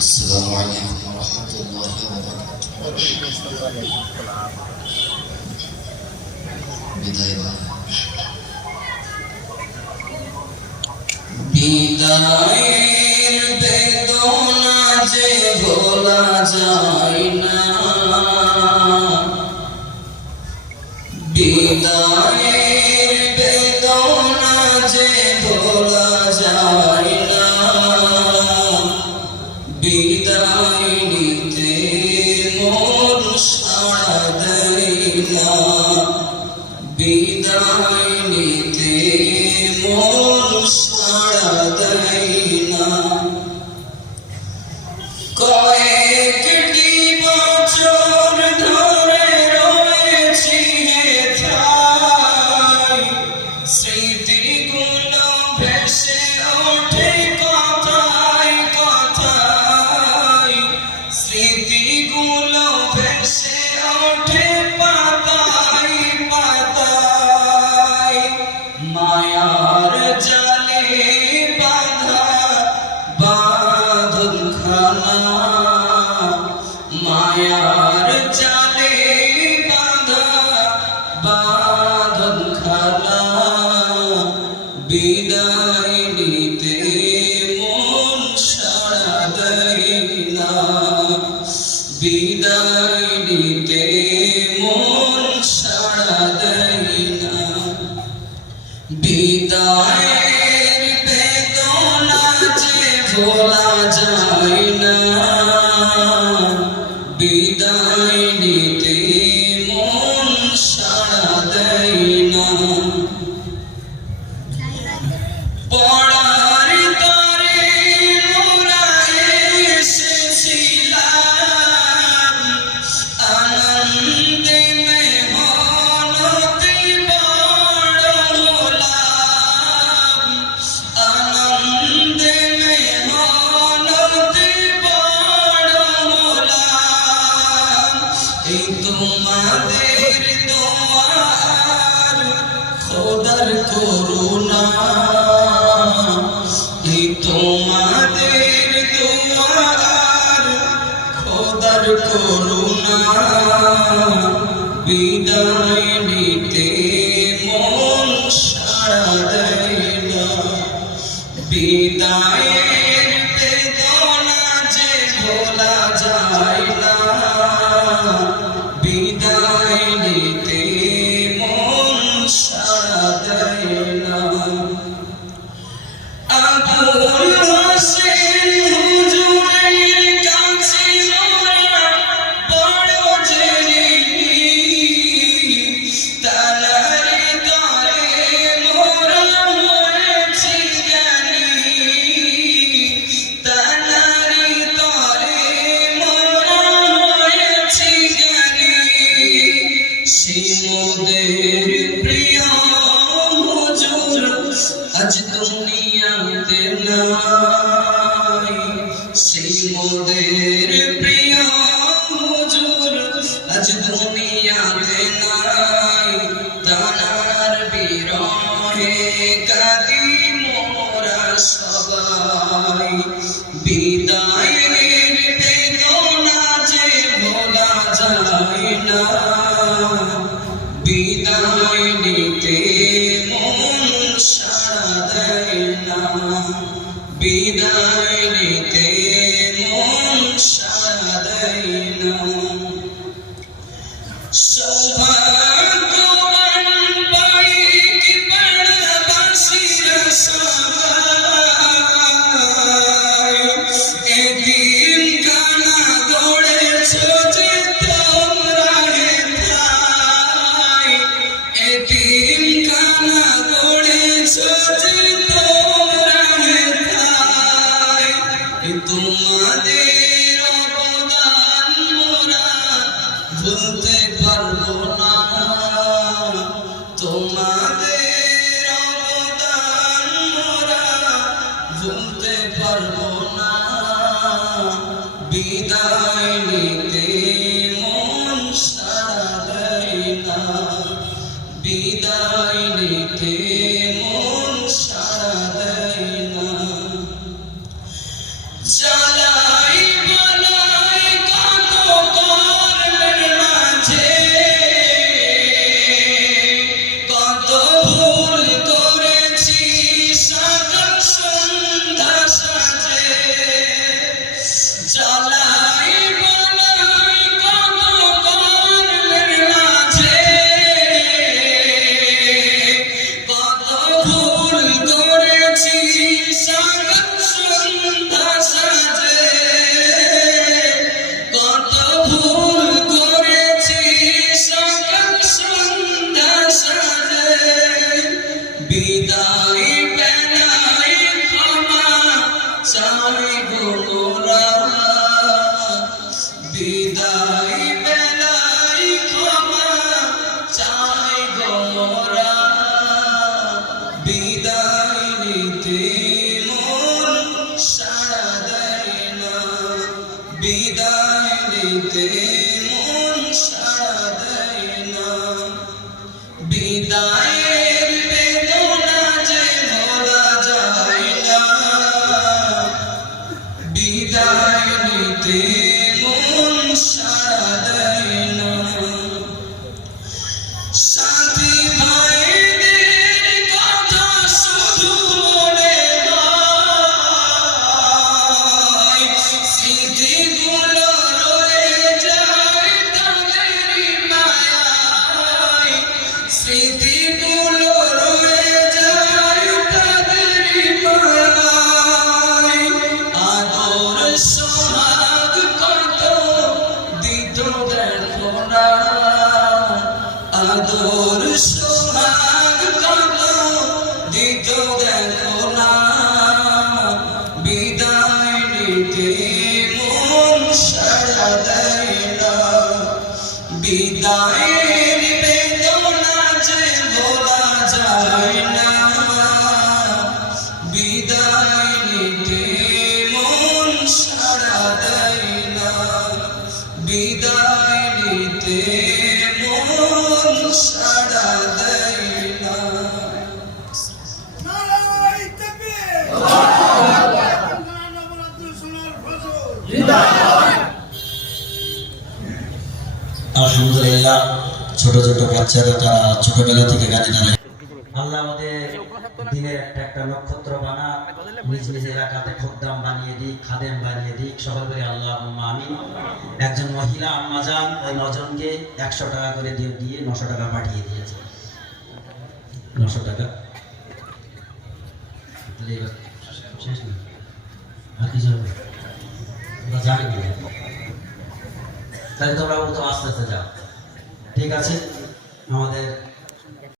السلام عليكم ورحمة الله وبركاته. বিদায়ের বেদনা যে ভোলা যায় না, বিদায়ের বেদনা যে ভোলা যায় না, বিদায় নিতে মন সাড়া দেয় না, বিদায় নিতে মন সাড়া দেয় না। কয়েকটি বছর ধরে রয়েছি হেথায়, স্মৃতিগুলো ভেসে ওঠে কথায় কথায়, স্মৃতিগুলো ভেসে ওঠে পাতায় পাতায়। মায়ার জালে বাঁধা বাঁধনখানা, মায়ার জালে বাঁধা বাঁধনখানা, বিদায় নিতে মন সাড়া দেয় না, বিদায় নিতে মন সাড়া দেয় না। বিদায়ের বেদনা যে ভোলা যায় না, বিদায় নিতে মন সাড়া দেয় না। পড়ার তরে মোরা এসেছিলাম, আনন্দে মেহনতে বড় হলাম, আনন্দে মেহনতে বড় হলাম। এই তোমাদের দোয়ার খোদার করুণা, এই তোমাদের দোয়ার খোদার করুণা, বিদায় নিতে মন সাড়া দেয় না, বিদায়ের বেদনা যে ভোলা যায় না, বিদায় নিতে মন সাড়া দেয় না। আবুল হোসেন হুজুরের কাছে মোরা বড় জেনেছি, তানারি তরে মোরা হয়েছি জ্ঞানী, তানারি তরে মোরা হয়েছি জ্ঞানী। সেই মোদের প্রিয় হুজুর আজ দুনিয়াতে নাই, সেই মোদের প্রিয় হুজুর আজ দুনিয়াতে নাই। তানার বিরহে কাঁদি মোরা সবাই, বিদায়ের বেদনা যে ভোলা যায় না, বিদায় নিতে মন সাড়া দেয় না, বিদায় নিতে মন সাড়া দেয় না। সৌভাগ্যবান বাইক বাড়াবাসীর সবাই, এদিন খানা গড়েছ যে তোমরা হেথায়, এদিন খানা গড়েছ যে তোমরা হেথায়। তোমাদের অবদান মোরা ভুলতে পারবো না, তোমাদের অবদান মোরা ভুলতে পারবো না, বিদায় নিতে মন নিতে মন সাড়া দেয় না, বিদায়ের বেদনা যে ভোলা যায় না, বিদায় নিতে মন সাড়া দেয় না। সাথী ভাইদের কথা শুধু মনে হয়, স্মৃতিগুলো রয়ে যায় তাদেরই মায়ায়, স্মৃতিগুলো রয়ে যায় তাদেরই মায়ায়। আদর সোহাগ কত দিত দেখো না, আদর সোহাগ কত দিত দেখো না, বিদায় নিতে মন সাড়া দেয় না, বিদায়ের বেদনা যে ভোলা যায় না, বিদায় নিতে মন সাড়া দেয় না, বিদায় নিতে মন সাড়া দেয় না। নারায়ে তাকবীর, আব্দুল সোনার ফজল। আলহামদুলিল্লাহ, ছোট ছোট বাচ্চারা তারা ছোটবেলা থেকে গানে জানে। আল্লাহ আমাদের দিনের একটা একটা নক্ষত্র বানা, নিজ নিজ এলাকাতে খোদ্দাম বানিয়ে দিক, খাদেম বানিয়ে দিক, সকল করে আল্লাহুম্মা আমিন। একজন মহিলা আম্মাজান ওই 9 জনকে 100 টাকা করে দিয়ে 900 টাকা পাঠিয়ে দিয়েছে। 900 টাকা তাহলে এবার শেষ না, আর কিছু হবে ওরা জানে কি, তাহলে তোমরা তো আস্তে আস্তে যাও। ঠিক আছে, আমাদের